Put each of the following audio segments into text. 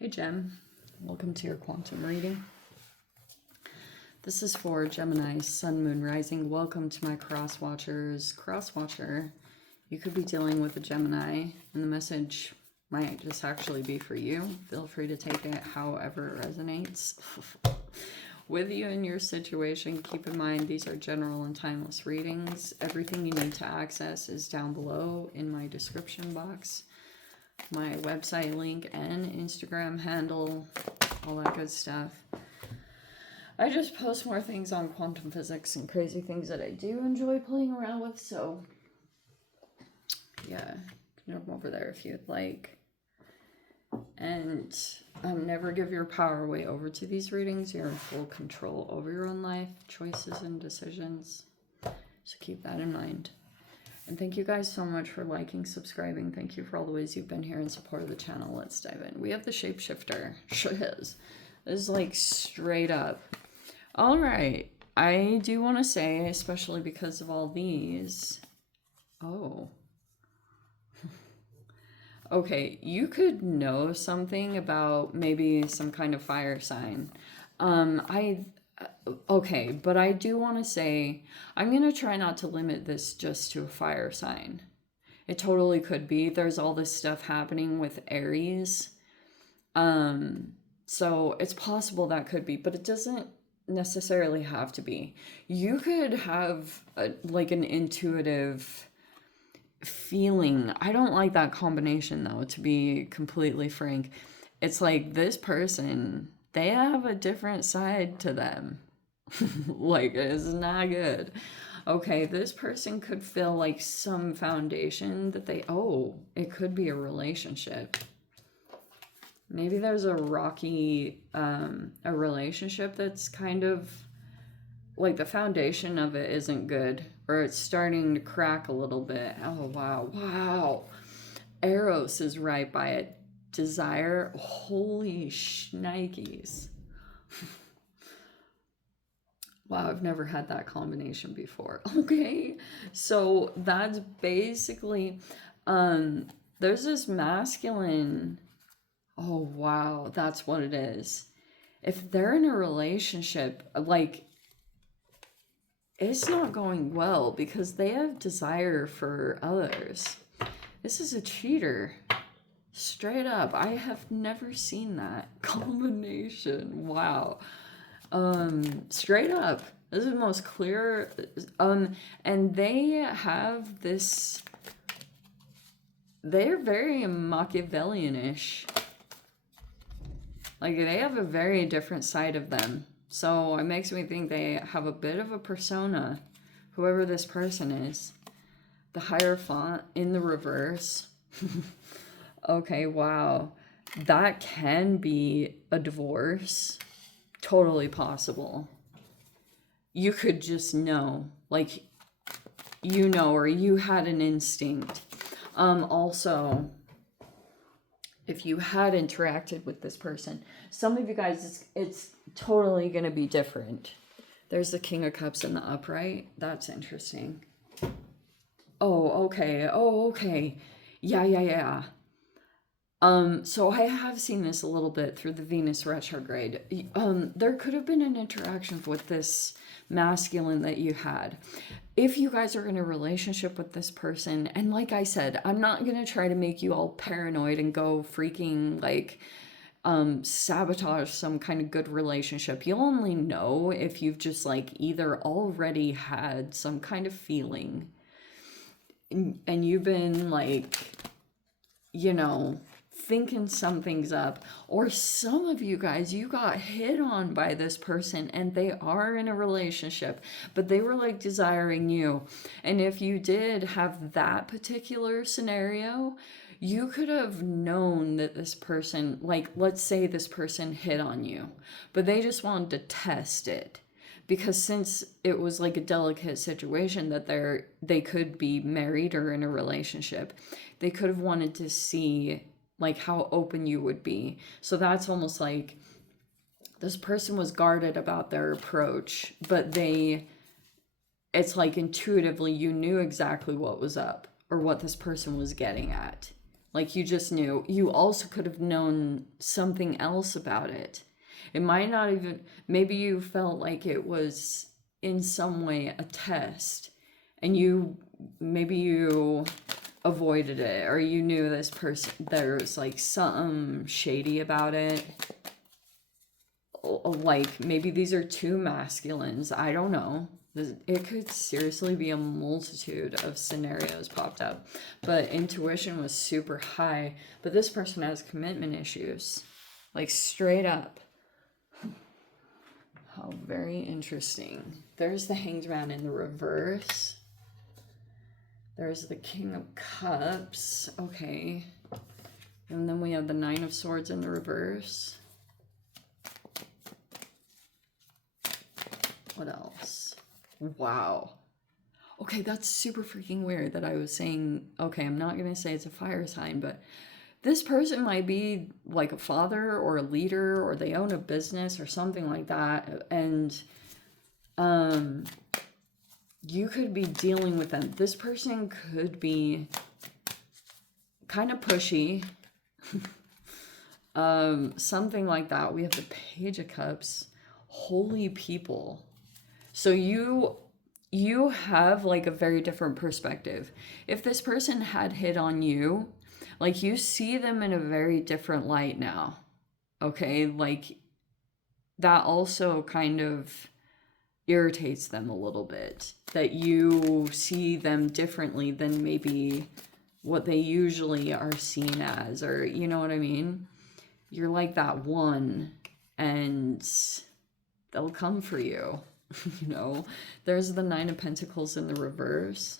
Hey Gem, welcome to your quantum reading. This is for Gemini, Sun, Moon, Rising. Welcome to my cross watchers. Cross watcher, you could be dealing with a Gemini, and the message might just actually be for you. Feel free to take it however it resonates with you in your situation. Keep in mind, these are general and timeless readings. Everything you need to access is down below in my description box. My website link and Instagram handle, all that good stuff. I just post more things on quantum physics and crazy things that I do enjoy playing around with, so yeah, jump over there if you'd like. And never give your power away over to these readings. You're in full control over your own life, choices, and decisions. So keep that in mind. And thank you guys so much for liking, subscribing. Thank you for all the ways you've been here in support of the channel. Let's dive in. We have the shapeshifter. Sure is. This is like straight up. All right. I do want to say, especially because of all these. Oh. Okay. You could know something about maybe some kind of fire sign. Okay, but I do want to say, I'm going to try not to limit this just to a fire sign. It totally could be. There's all this stuff happening with Aries. So it's possible that could be, but it doesn't necessarily have to be. You could have like an intuitive feeling. I don't like that combination though, to be completely frank. It's like this person, they have a different side to them. Like, it's not good. Okay, this person could feel like some foundation that they, it could be a relationship. Maybe there's a rocky, a relationship that's kind of, like the foundation of it isn't good. Or it's starting to crack a little bit. Oh, wow. Wow. Eros is right by it. Desire. Holy shnikes. Wow, I've never had that combination before. Okay, so that's basically, there's this masculine, oh wow, that's what it is. If they're in a relationship, like, it's not going well because they have desire for others. This is a cheater. Straight up, I have never seen that combination. Wow. Straight up, this is the most clear, and they have this, they're very Machiavellian-ish. Like, they have a very different side of them. So it makes me think they have a bit of a persona, whoever this person is. The Hierophant in the reverse. Okay, wow. That can be a divorce. Totally possible. You could just know, like, you know, or you had an instinct. Also, if you had interacted with this person, some of you guys, it's totally going to be different. There's the King of Cups in the upright. That's interesting. Oh, okay. Oh, okay. Yeah. So I have seen this a little bit through the Venus retrograde. There could have been an interaction with this masculine that you had. If you guys are in a relationship with this person, and like I said, I'm not going to try to make you all paranoid and go freaking like sabotage some kind of good relationship. You'll only know if you've just like either already had some kind of feeling and you've been like, you know, thinking something's up, or some of you guys, you got hit on by this person and they are in a relationship, but they were like desiring you. And if you did have that particular scenario, you could have known that this person, like, let's say this person hit on you, but they just wanted to test it. Because since it was like a delicate situation that they could be married or in a relationship, they could have wanted to see like how open you would be. So that's almost like this person was guarded about their approach, but it's like intuitively you knew exactly what was up or what this person was getting at. Like you just knew. You also could have known something else about it. It might not even, maybe you felt like it was in some way a test, and maybe you avoided it, or you knew this person, there was like something shady about it. Like maybe these are two masculines. I don't know. It could seriously be a multitude of scenarios popped up, but intuition was super high. But this person has commitment issues, like straight up. How very interesting. There's the Hanged Man in the reverse. There's the King of Cups. Okay. And then we have the Nine of Swords in the reverse. What else? Wow. Okay, that's super freaking weird that I was saying, okay, I'm not going to say it's a fire sign, but this person might be like a father or a leader, or they own a business or something like that. And you could be dealing with them. This person could be kind of pushy. Something like that. We have the Page of Cups. Holy people. So you have like a very different perspective. If this person had hit on you, like you see them in a very different light now. Okay, like that also kind of irritates them a little bit, that you see them differently than maybe what they usually are seen as, or you know what I mean? You're like that one, and they'll come for you. You know, there's the Nine of Pentacles in the reverse.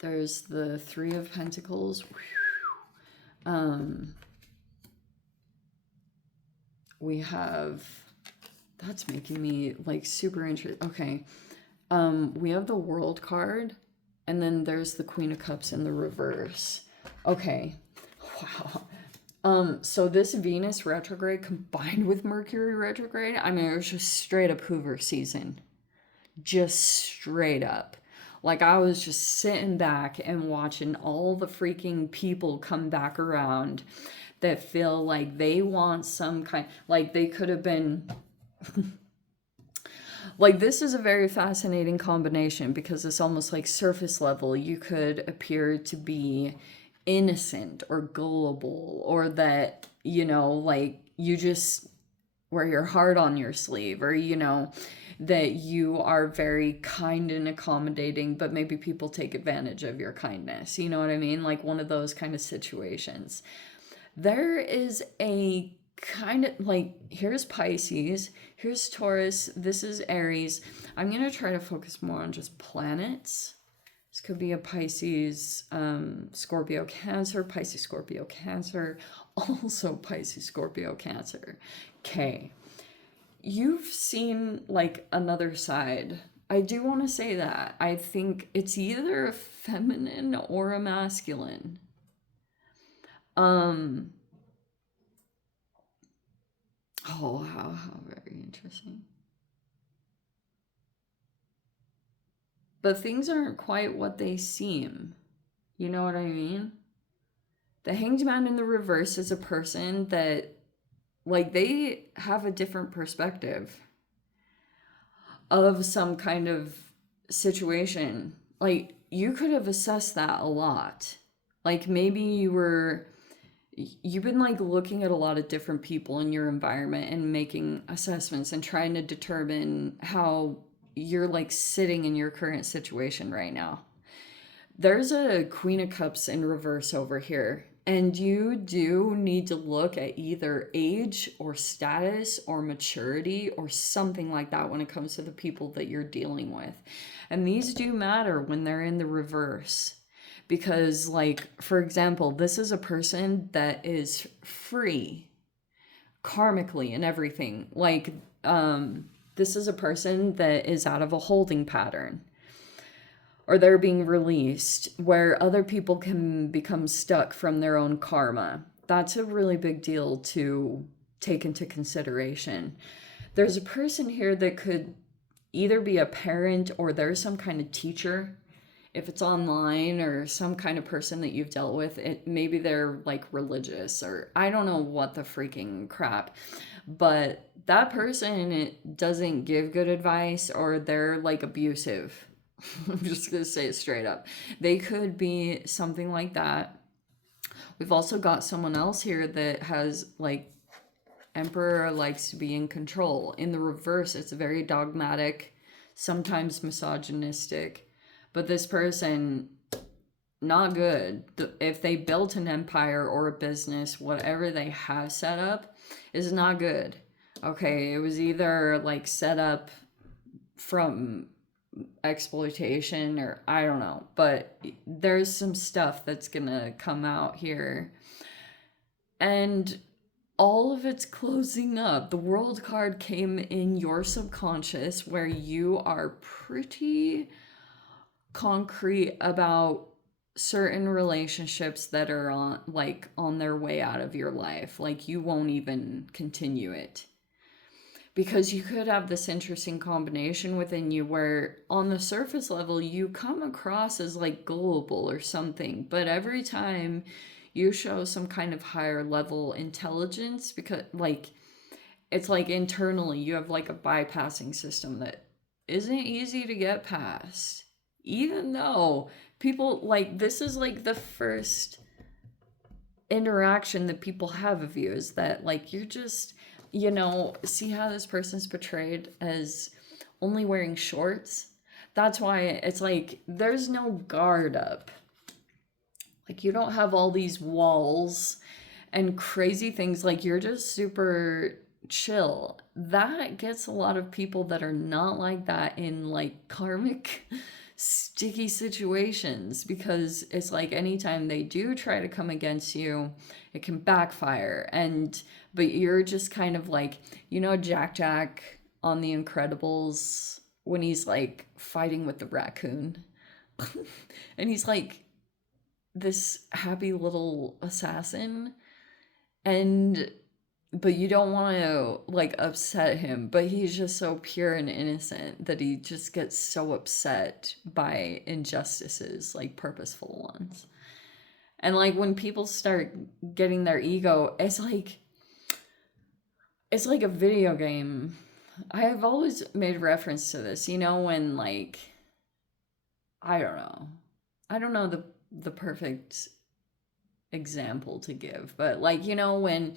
There's the Three of Pentacles. We have, that's making me like super interested. Okay. We have the World card, and then there's the Queen of Cups in the reverse. Okay. Wow. So this Venus retrograde combined with Mercury retrograde, I mean, it was just straight up Hoover season. Just straight up. Like I was just sitting back and watching all the freaking people come back around that feel like they want some kind, like they could have been, like this is a very fascinating combination, because it's almost like surface level. You could appear to be innocent or gullible, or that, you know, like you just wear your heart on your sleeve, or, you know, that you are very kind and accommodating, but maybe people take advantage of your kindness. You know what I mean? Like one of those kind of situations. There is a kind of like, here's Pisces, here's Taurus, this is Aries. I'm going to try to focus more on just planets. This could be a Pisces, Scorpio, Cancer, Pisces, Scorpio, Cancer, also Pisces, Scorpio, Cancer. Okay. You've seen like another side. I do want to say that. I think it's either a feminine or a masculine. Oh, how very interesting. But things aren't quite what they seem. You know what I mean? The Hanged Man in the reverse is a person that, like, they have a different perspective of some kind of situation. Like, you could have assessed that a lot. Like, maybe you've been like looking at a lot of different people in your environment and making assessments and trying to determine how you're like sitting in your current situation right now. There's a Queen of Cups in reverse over here. And you do need to look at either age or status or maturity or something like that when it comes to the people that you're dealing with. And these do matter when they're in the reverse. Because, like, for example, this is a person that is free karmically and everything. Like, this is a person that is out of a holding pattern, or they're being released, where other people can become stuck from their own karma. That's a really big deal to take into consideration. There's a person here that could either be a parent or there's some kind of teacher if it's online or some kind of person that you've dealt with, maybe they're like religious or I don't know what the freaking crap, but that person doesn't give good advice or they're like abusive. I'm just gonna say it straight up. They could be something like that. We've also got someone else here that has like Emperor likes to be in control. In the reverse, it's very dogmatic, sometimes misogynistic. But this person, not good. If they built an empire or a business, whatever they have set up is not good. Okay, it was either like set up from exploitation or I don't know, but there's some stuff that's gonna come out here. And all of it's closing up. The world card came in your subconscious where you are pretty concrete about certain relationships that are on their way out of your life. Like you won't even continue it. Because you could have this interesting combination within you where on the surface level you come across as like gullible or something, but every time you show some kind of higher level intelligence, because like it's like internally you have like a bypassing system that isn't easy to get past, even though people like this is like the first interaction that people have of you is that like you're just, you know, see how this person's portrayed as only wearing shorts? That's why it's like there's no guard up. Like you don't have all these walls and crazy things. Like you're just super chill. That gets a lot of people that are not like that in like karmic sticky situations, because it's like anytime they do try to come against you, it can backfire. And but you're just kind of like, you know, Jack on The Incredibles when he's like fighting with the raccoon and he's like this happy little assassin, and but you don't want to like upset him, but he's just so pure and innocent that he just gets so upset by injustices, like purposeful ones. And like when people start getting their ego, it's like a video game. I have always made reference to this, you know, when like I don't know the perfect example to give, but like, you know, when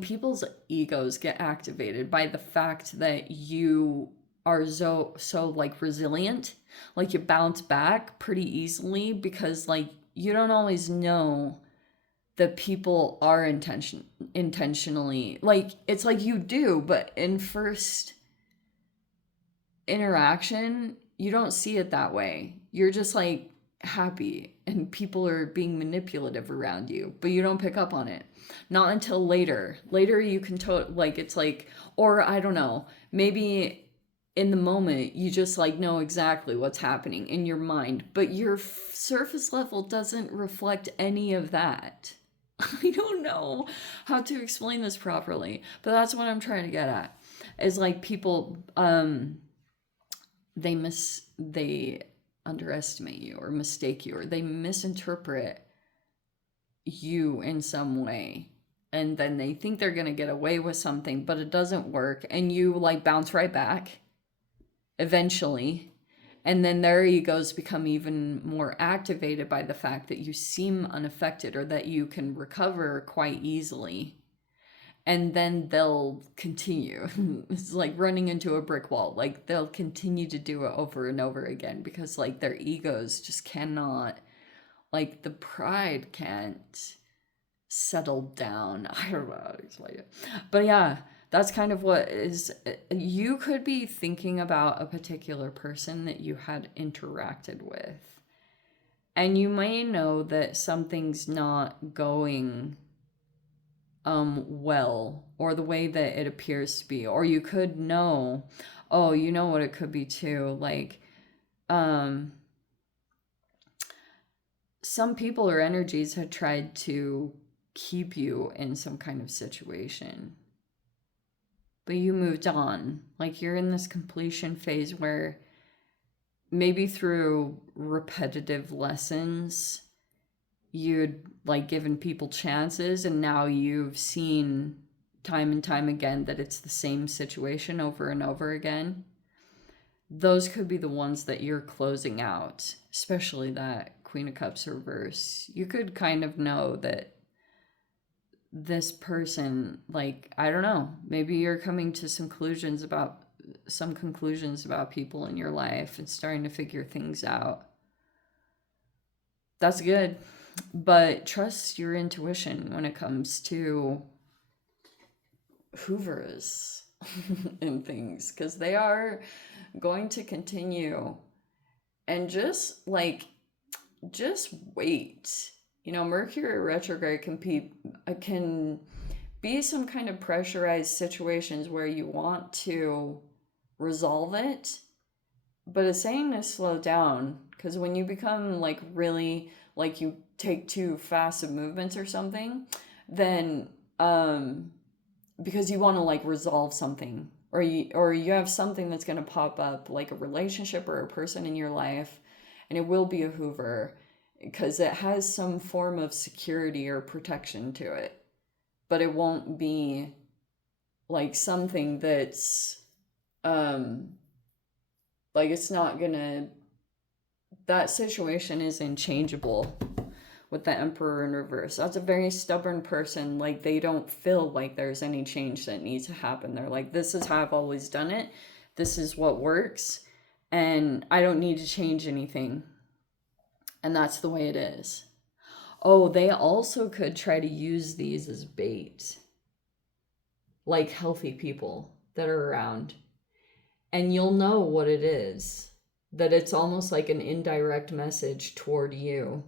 people's egos get activated by the fact that you are so like resilient, like you bounce back pretty easily because like you don't always know that people are intentionally like, it's like you do, but in first interaction you don't see it that way. You're just like happy and people are being manipulative around you, but you don't pick up on it. Not until later you can like it's like, or I don't know, maybe in the moment you just like know exactly what's happening in your mind, but your surface level doesn't reflect any of that. I don't know how to explain this properly, but that's what I'm trying to get at. Is like people they underestimate you or mistake you, or they misinterpret you in some way, and then they think they're going to get away with something, but it doesn't work, and you like bounce right back eventually, and then their egos become even more activated by the fact that you seem unaffected or that you can recover quite easily. And then they'll continue. It's like running into a brick wall. Like they'll continue to do it over and over again because like their egos just cannot, like the pride can't settle down. I don't know how to explain it. But yeah, that's kind of what is, you could be thinking about a particular person that you had interacted with. And you may know that something's not going well, or the way that it appears to be, or you could know, oh, you know what it could be too, like some people or energies had tried to keep you in some kind of situation, but you moved on. Like you're in this completion phase where maybe through repetitive lessons, you'd like given people chances, and now you've seen time and time again that it's the same situation over and over again. Those could be the ones that you're closing out, especially that Queen of Cups reverse. You could kind of know that this person, like, I don't know, maybe you're coming to some conclusions about people in your life and starting to figure things out. That's good. But trust your intuition when it comes to Hoovers and things, because they are going to continue. And just wait. You know, Mercury retrograde can be some kind of pressurized situations where you want to resolve it, but it's saying to slow down, because when you become like really, like you take too fast of movements or something, then because you want to like resolve something, or you have something that's going to pop up, like a relationship or a person in your life, and it will be a Hoover because it has some form of security or protection to it, but it won't be like something that's like it's not gonna, that situation isn't changeable with the Emperor in reverse. That's a very stubborn person. Like, they don't feel like there's any change that needs to happen. They're like, this is how I've always done it. This is what works. And I don't need to change anything. And that's the way it is. Oh, they also could try to use these as bait. Like healthy people that are around. And you'll know what it is. That it's almost like an indirect message toward you.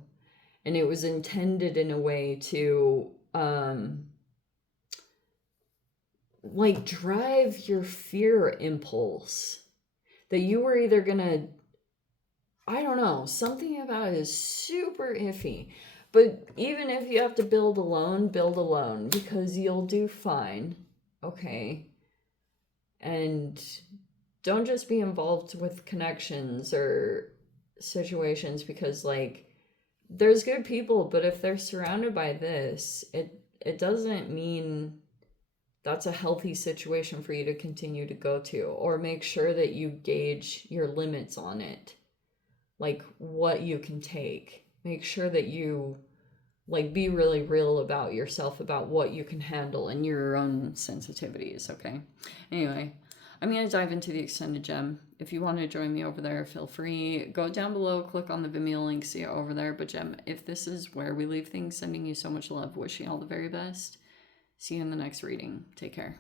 And it was intended in a way to like drive your fear impulse. That you were either gonna, I don't know, something about it is super iffy. But even if you have to build alone, because you'll do fine. Okay. And don't just be involved with connections or situations, because like, there's good people, but if they're surrounded by this, it doesn't mean that's a healthy situation for you to continue to go to, or make sure that you gauge your limits on it, like what you can take. Make sure that you like be really real about yourself, about what you can handle and your own sensitivities. Okay. Anyway, I'm going to dive into the extended gem. If you want to join me over there, feel free. Go down below, click on the Vimeo link, see it over there. But Gem, if this is where we leave things, sending you so much love, wishing you all the very best. See you in the next reading. Take care.